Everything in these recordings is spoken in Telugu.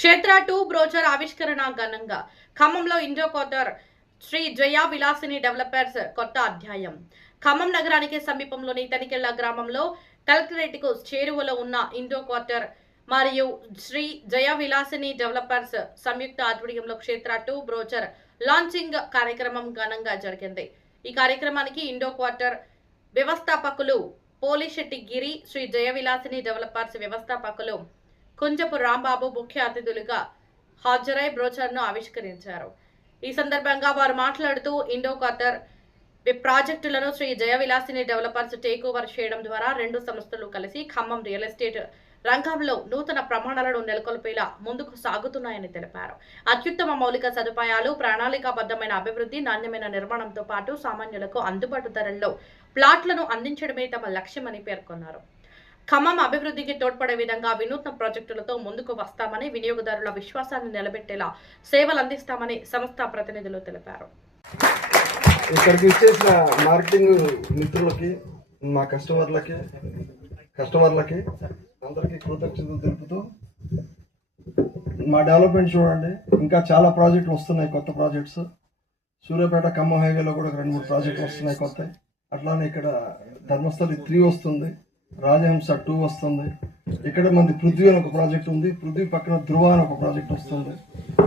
క్షేత్ర 2 బ్రోచర్ ఆవిష్కరణ ఘనంగా ఖమ్మంలో ఇండో క్వార్టర్ శ్రీ జయ విలాసిని డెవలపర్స్ కొత్త అధ్యాయం. ఖమ్మం నగరానికి సమీపంలోని తనికెళ్ల గ్రామంలో కలెక్టరేట్కు చేరువలో ఉన్న ఇండో క్వార్టర్ మరియు శ్రీ జయ విలాసిని డెవలపర్స్ సంయుక్త ఆధ్వర్యంలో క్షేత్ర 2 బ్రోచర్ లాంచింగ్ కార్యక్రమం ఘనంగా జరిగింది. ఈ కార్యక్రమానికి ఇండో క్వార్టర్ వ్యవస్థాపకులు పోలిశెట్టి గిరి, శ్రీ జయ విలాసిని డెవలపర్స్ వ్యవస్థాపకులు కుంజపు రాంబాబు ముఖ్య అతిథులుగా హాజరై బ్రోచర్ను ఆవిష్కరించారు. ఈ సందర్భంగా వారు మాట్లాడుతూ ఇండో క్వార్టర్ ప్రాజెక్టులను శ్రీ జయ విలాసిని డెవలపర్స్ టేక్ ఓవర్ చేయడం ద్వారా రెండు సంస్థలు కలిసి ఖమ్మం రియల్ ఎస్టేట్ రంగంలో నూతన ప్రమాణాలను నెలకొల్పేలా ముందుకు సాగుతున్నాయని తెలిపారు. అత్యుత్తమ మౌలిక సదుపాయాలు, ప్రణాళికాబద్ధమైన అభివృద్ధి, నాణ్యమైన నిర్మాణంతో పాటు సామాన్యులకు అందుబాటు ధరల్లో ప్లాట్లను అందించడమే తమ లక్ష్యమని పేర్కొన్నారు. ఖమ్మం అభివృద్ధికి తోడ్పడే విధంగా వినూత్న ప్రాజెక్టులతో ముందుకు వస్తామని, వినియోగదారుల విశ్వాసాన్ని నిలబెట్టేలా సేవలు అందిస్తామని సంస్థ ప్రతినిధులు తెలిపారు. ఇక్కడికి ఇచ్చేసిన మార్కెటింగ్ మిత్రులకి, మా కస్టమర్లకి అందరికీ కృతజ్ఞతలు తెలుపుతూ, మా డెవలప్మెంట్ చూడండి, ఇంకా చాలా ప్రాజెక్టులు వస్తున్నాయి, కొత్త ప్రాజెక్ట్స్. సూర్యాపేట ఖమ్మం హైవేలో కూడా 2-3 ప్రాజెక్టులు వస్తున్నాయి కొత్త. అట్లానే ఇక్కడ ధర్మస్థలి 3 వస్తుంది, రాజహంస 2 వస్తుంది. ఇక్కడ మంది పృథ్వీ అని ఒక ప్రాజెక్ట్ ఉంది, పృథ్వీ పక్కన ధృవ అని ఒక ప్రాజెక్ట్ వస్తుంది.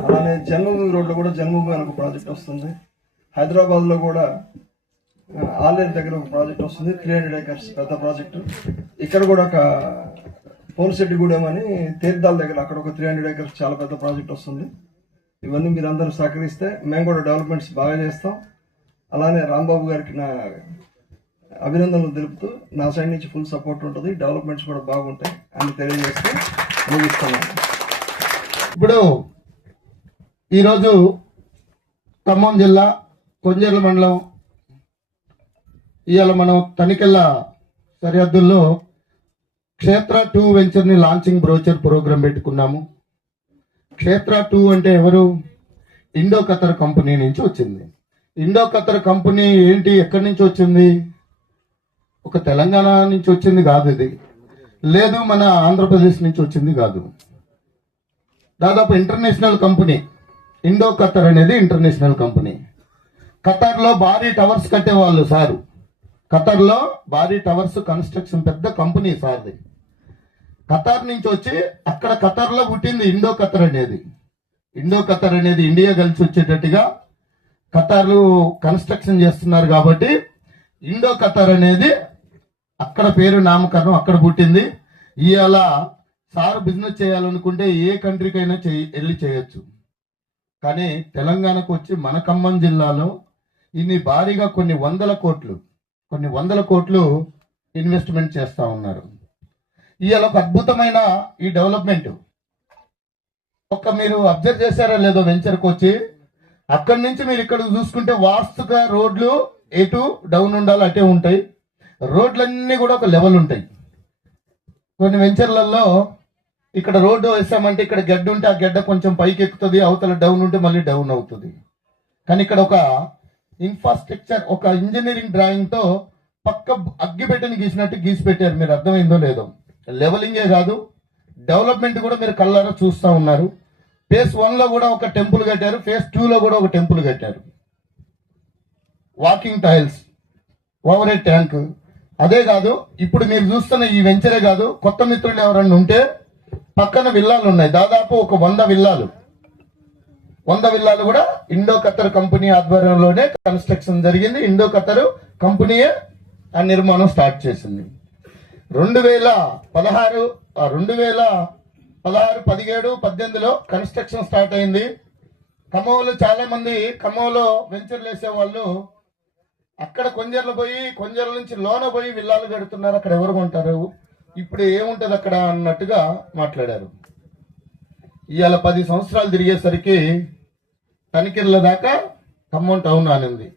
అలానే జన్మభూమి రోడ్లో కూడా జన్మభూమి అని ఒక ప్రాజెక్ట్ వస్తుంది. హైదరాబాద్లో కూడా ఆలేరు దగ్గర ఒక ప్రాజెక్ట్ వస్తుంది, 300 acres పెద్ద ప్రాజెక్టు. ఇక్కడ కూడా ఒక పోలిశెట్టిగూడెం అని తీర్థాల దగ్గర అక్కడ ఒక 300 acres చాలా పెద్ద ప్రాజెక్ట్ వస్తుంది. ఇవన్నీ మీరు అందరూ సహకరిస్తే మేము కూడా డెవలప్మెంట్స్ బాగా చేస్తాం. అలానే రాంబాబు గారికి నా అభినందనలు తెలుపుతూ, నా సైడ్ నుంచి ఫుల్ సపోర్ట్ ఉంటుంది, డెవలప్మెంట్స్ కూడా బాగుంటాయి అని తెలియజేస్తూ ముగిస్తున్నాను. ఇప్పుడు ఈరోజు ఖమ్మం జిల్లా కొంజర్ల మండలం ఇవాళ మనం తనికెళ్ళ సరిహద్దుల్లో క్షేత్ర 2 వెంచర్ని లాంచింగ్ బ్రోచర్ ప్రోగ్రాం పెట్టుకున్నాము. క్షేత్ర 2 అంటే ఎవరు? ఇండో ఖతర్ కంపెనీ నుంచి వచ్చింది. ఇండో ఖతర్ కంపెనీ ఏంటి, ఎక్కడి నుంచి వచ్చింది? ఒక తెలంగాణ నుంచి వచ్చింది కాదు, ఇది లేదు మన ఆంధ్రప్రదేశ్ నుంచి వచ్చింది కాదు. దాదాపు ఇంటర్నేషనల్ కంపెనీ. ఇండో ఖతర్ అనేది ఇంటర్నేషనల్ కంపెనీ. ఖతర్లో భారీ టవర్స్ కట్టేవాళ్ళు సారు. ఖతర్లో భారీ టవర్స్ కన్స్ట్రక్షన్ పెద్ద కంపెనీ సార్ది. ఖతర్ నుంచి వచ్చి అక్కడ ఖతర్లో పుట్టింది ఇండో ఖతర్ అనేది. ఇండో ఖతర్ అనేది ఇండియా కలిసి వచ్చేటట్టుగా ఖతర్లు కన్స్ట్రక్షన్ చేస్తున్నారు కాబట్టి ఇండో ఖతర్ అనేది అక్కడ పేరు నామకరణం అక్కడ పుట్టింది. ఇవాళ సారు బిజినెస్ చేయాలనుకుంటే ఏ కంట్రీకైనా వెళ్ళి చేయొచ్చు. కానీ తెలంగాణకు వచ్చి మన ఖమ్మం జిల్లాలో ఇన్ని భారీగా కొన్ని వందల కోట్లు ఇన్వెస్ట్మెంట్ చేస్తా ఉన్నారు. ఇవాళ ఒక అద్భుతమైన ఈ డెవలప్మెంట్ మీరు అబ్జర్వ్ చేశారా లేదో, వెంచర్కి వచ్చి అక్కడి నుంచి మీరు ఇక్కడ చూసుకుంటే వాస్తుగా రోడ్లు ఎటు డౌన్ ఉండాలి అటే ఉంటాయి. రోడ్లన్నీ కూడా ఒక లెవెల్ ఉంటాయి. కొన్ని వెంచర్లలో ఇక్కడ రోడ్డు వేసామంటే ఇక్కడ గడ్డ ఉంటే ఆ గడ్డ కొంచెం పైకి ఎక్కుతుంది, అవతల డౌన్ ఉంటే మళ్ళీ డౌన్ అవుతుంది. కానీ ఇక్కడ ఒక ఇన్ఫ్రాస్ట్రక్చర్, ఒక ఇంజనీరింగ్ డ్రాయింగ్ తో పక్క అగ్గిపెట్టని గీసినట్టు గీసి పెట్టారు. మీరు అర్థమైందో లేదో, లెవెలింగే కాదు డెవలప్మెంట్ కూడా మీరు కళ్ళారా చూస్తూ ఉన్నారు. ఫేజ్ 1 లో కూడా ఒక టెంపుల్ కట్టారు, ఫేజ్ 2 లో కూడా ఒక టెంపుల్ కట్టారు. Walking tiles, over head tank. అదే కాదు, ఇప్పుడు మీరు చూస్తున్న ఈ వెంచరే కాదు, కొత్త మిత్రులు ఎవరన్నా ఉంటే పక్కన విల్లాలు ఉన్నాయి, దాదాపు ఒక 100 విల్లాలు కూడా ఇండో ఖతర్ కంపెనీ ఆధ్వర్యంలోనే కన్స్ట్రక్షన్ జరిగింది. ఇండో ఖతర్ కంపెనీయే ఆ నిర్మాణం స్టార్ట్ చేసింది. 2016, 17, 18లో కన్స్ట్రక్షన్ స్టార్ట్ అయింది. ఖమ్మంలో చాలా మంది ఖమ్మంలో వెంచర్లు వేసే వాళ్ళు అక్కడ కొంజర్ల నుంచి లోన పోయి విల్లాలు కడుతున్నారు. అక్కడ ఎవరు కొంటారు, ఇప్పుడు ఏముంటది అక్కడ అన్నట్టుగా మాట్లాడారు. ఇవాళ 10 సంవత్సరాలు తిరిగేసరికి తనికెళ్ళ దాకా ఖమ్మం టౌన్ ఆనింది.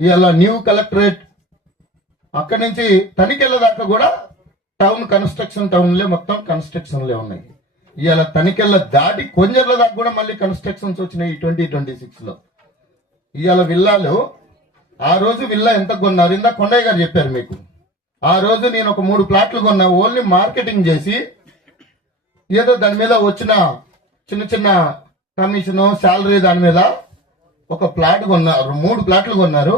ఇవాళ న్యూ కలెక్టరేట్ అక్కడి నుంచి తనికెళ్ళ దాకా కూడా టౌన్ కన్స్ట్రక్షన్, టౌన్లే మొత్తం కన్స్ట్రక్షన్లే ఉన్నాయి. ఇవాళ తనికెళ్ళ దాటి కొంజర్ల దాకా కూడా మళ్ళీ కన్స్ట్రక్షన్స్ వచ్చినాయి 2026లో. ఇవాళ విల్లాలు, ఆ రోజు విల్లా ఎంత కొన్నారు ఇందా కొండయ్య గారు చెప్పారు మీకు. ఆ రోజు నేను ఒక 3 ప్లాట్లు కొన్నా, ఓన్లీ మార్కెటింగ్ చేసి ఏదో దాని మీద వచ్చిన చిన్న చిన్న కమిషన్ శాలరీ దాని మీద ఒక ప్లాట్ కొన్నారు, 3 ప్లాట్లు కొన్నారు.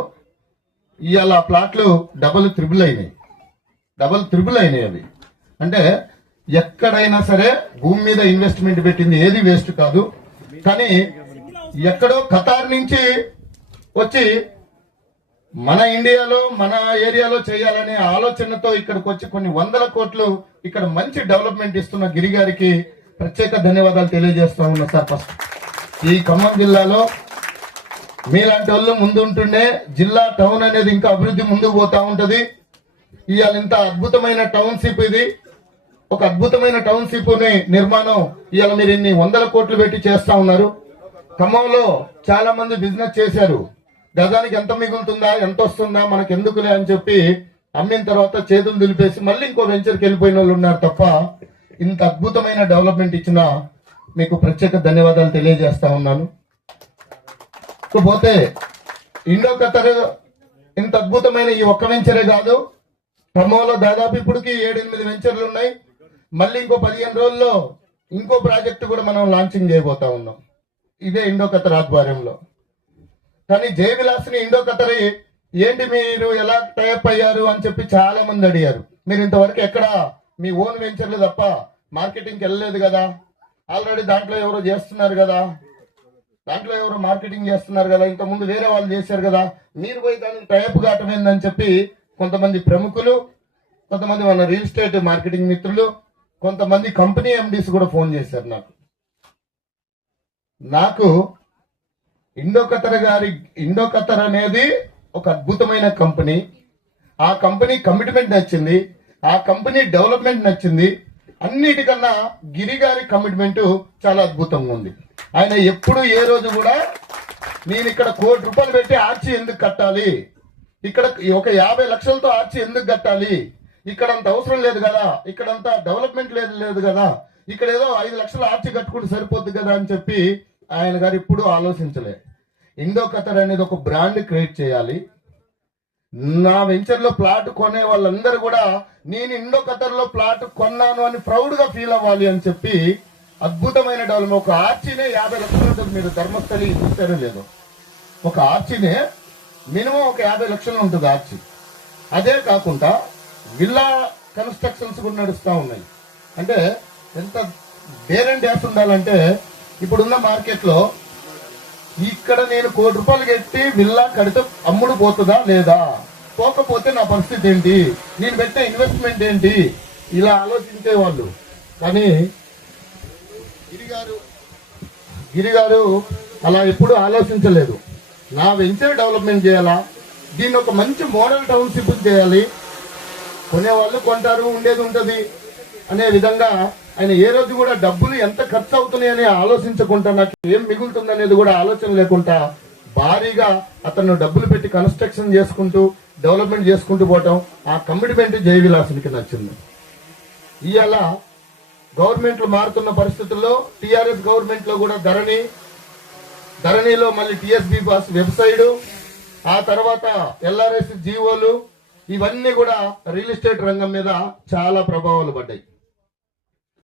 ఇవాళ ప్లాట్లు డబుల్ త్రిబుల్ అయినాయి అవి. అంటే ఎక్కడైనా సరే భూమి మీద ఇన్వెస్ట్మెంట్ పెట్టింది ఏది వేస్ట్ కాదు. కానీ ఎక్కడో ఖతార్ నుంచి వచ్చి మన ఇండియాలో మన ఏరియాలో చేయాలనే ఆలోచనతో ఇక్కడికి వచ్చి కొన్ని 100 కోట్లు ఇక్కడ మంచి డెవలప్మెంట్ ఇస్తున్న గిరి గారికి ప్రత్యేక ధన్యవాదాలు తెలియజేస్తా ఉన్నా సార్. ఫస్ట్ ఈ ఖమ్మం జిల్లాలో మీలాంటి వాళ్ళు ముందు ఉంటుండే జిల్లా టౌన్ అనేది ఇంకా అభివృద్ధి ముందుకు పోతా ఉంటది. ఇవాళ ఇంత అద్భుతమైన టౌన్షిప్, ఇది ఒక అద్భుతమైన టౌన్షిప్ నిర్మాణం ఇవాళ మీరు ఇన్ని 100 కోట్లు పెట్టి చేస్తా ఉన్నారు. ఖమ్మంలో చాలా మంది బిజినెస్ చేశారు. గజానికి ఎంత మిగులుతుందా, ఎంత వస్తుందా, మనకు ఎందుకులే అని చెప్పి అమ్మిన తర్వాత చేతులు దులిపేసి మళ్ళీ ఇంకో వెంచర్కి వెళ్ళిపోయిన వాళ్ళు ఉన్నారు తప్ప ఇంత అద్భుతమైన డెవలప్మెంట్ ఇచ్చిన మీకు ప్రత్యేక ధన్యవాదాలు తెలియజేస్తా ఉన్నాను. పోతే ఇండో ఖతర్ ఇంత అద్భుతమైన ఈ ఒక్క వెంచరే కాదు, ఖమ్మంలో దాదాపు ఇప్పటికి 7-8 వెంచర్లు ఉన్నాయి. మళ్ళీ ఇంకో 15 రోజుల్లో ఇంకో ప్రాజెక్టు కూడా మనం లాంచింగ్ చేయబోతా ఉన్నాం ఇదే ఇండో ఖతర్ ఆధ్వర్యంలో. కానీ జై విలాస్ని ఇండో ఖతర్ ఏంటి మీరు ఎలా టైప్ అయ్యారు అని చెప్పి చాలా మంది అడిగారు. మీరు ఇంతవరకు ఎక్కడ మీ ఓన్ వెంచర్లు తప్ప మార్కెటింగ్కి వెళ్ళలేదు కదా, ఆల్రెడీ దాంట్లో ఎవరో చేస్తున్నారు కదా, దాంట్లో ఎవరో మార్కెటింగ్ చేస్తున్నారు కదా, ఇంతకుముందు వేరే వాళ్ళు చేశారు కదా, మీరు పోయి దానికి టైప్ కావటం ఏందని చెప్పి కొంతమంది ప్రముఖులు, కొంతమంది మన రియల్ ఎస్టేట్ మార్కెటింగ్ మిత్రులు, కొంతమంది కంపెనీ ఎండీస్ కూడా ఫోన్ చేశారు నాకు. ఇండో ఖతర్ అనేది ఒక అద్భుతమైన కంపెనీ. ఆ కంపెనీ కమిట్మెంట్ నచ్చింది, ఆ కంపెనీ డెవలప్మెంట్ నచ్చింది. అన్నిటికన్నా గిరి గారి కమిట్మెంట్ చాలా అద్భుతంగా ఉంది. ఆయన ఎప్పుడు ఏ రోజు కూడా నేను ఇక్కడ ₹1 కోటి పెట్టి ఆర్చి ఎందుకు కట్టాలి, ఇక్కడ ఒక 50 లక్షలతో ఆర్చి ఎందుకు కట్టాలి, ఇక్కడ అంత అవసరం లేదు కదా, ఇక్కడ అంత డెవలప్మెంట్ లేదు కదా, ఇక్కడ ఏదో 5 లక్షల ఆర్చి కట్టుకుంటే సరిపోద్ది కదా అని చెప్పి ఆయన గారు ఇప్పుడు ఆలోచించలే. ఇండో ఖతర్ అనేది ఒక బ్రాండ్ క్రియేట్ చేయాలి. నా వెంచర్ లో ప్లాట్ కొనే వాళ్ళందరూ కూడా నేను ఇండో ఖతర్ లో ప్లాట్ కొన్నాను అని ప్రౌడ్ గా ఫీల్ అవ్వాలి అని చెప్పి అద్భుతమైన డెవలప్మెంట్. ఒక ఆర్చినే 50 లక్షలు ఉంటుంది. మీరు ధర్మస్థలి చూస్తారో లేదో, ఒక ఆర్చినే మినిమం ఒక 50 లక్షలు ఉంటుంది ఆర్చి. అదే కాకుండా విల్లా కన్స్ట్రక్షన్స్ కూడా నడుస్తూ ఉన్నాయి. అంటే ఎంత డేర్ అండ్ డ్యాష్ ఉండాలంటే ఇప్పుడున్న మార్కెట్ లో ఇక్కడ నేను ₹1 కోటి కట్టి విల్లా కడితే అమ్ముడు పోతుందా లేదా, పోకపోతే నా పరిస్థితి ఏంటి, నేను పెట్టే ఇన్వెస్ట్మెంట్ ఏంటి, ఇలా ఆలోచించే వాళ్ళు. కానీ గిరి గారు అలా ఎప్పుడు ఆలోచించలేదు. నా వెంచర్ డెవలప్మెంట్ చేయాలా, దీన్ని ఒక మంచి మోడల్ టౌన్షిప్ చేయాలి, కొనేవాళ్ళు కొంటారు, ఉండేది ఉంటుంది అనే విధంగా ఆయన ఏ రోజు కూడా డబ్బులు ఎంత ఖర్చు అవుతున్నాయి అని ఆలోచించకుండా, నాకు ఏం మిగులుతుంది అనేది కూడా ఆలోచన లేకుండా భారీగా అతను డబ్బులు పెట్టి కన్స్ట్రక్షన్ చేసుకుంటూ డెవలప్మెంట్ చేసుకుంటూ పోవటం, ఆ కమిట్మెంట్ జై విలాసునికి నచ్చింది. ఇవాళ గవర్నమెంట్లు మారుతున్న పరిస్థితుల్లో టిఆర్ఎస్ గవర్నమెంట్ లో కూడా ధరణిలో మళ్ళీ టిఎస్బి బాస్ వెబ్సైట్, ఆ తర్వాత ఎల్ఆర్ఎస్ జీవోలు, ఇవన్నీ కూడా రియల్ ఎస్టేట్ రంగం మీద చాలా ప్రభావాలు పడ్డాయి.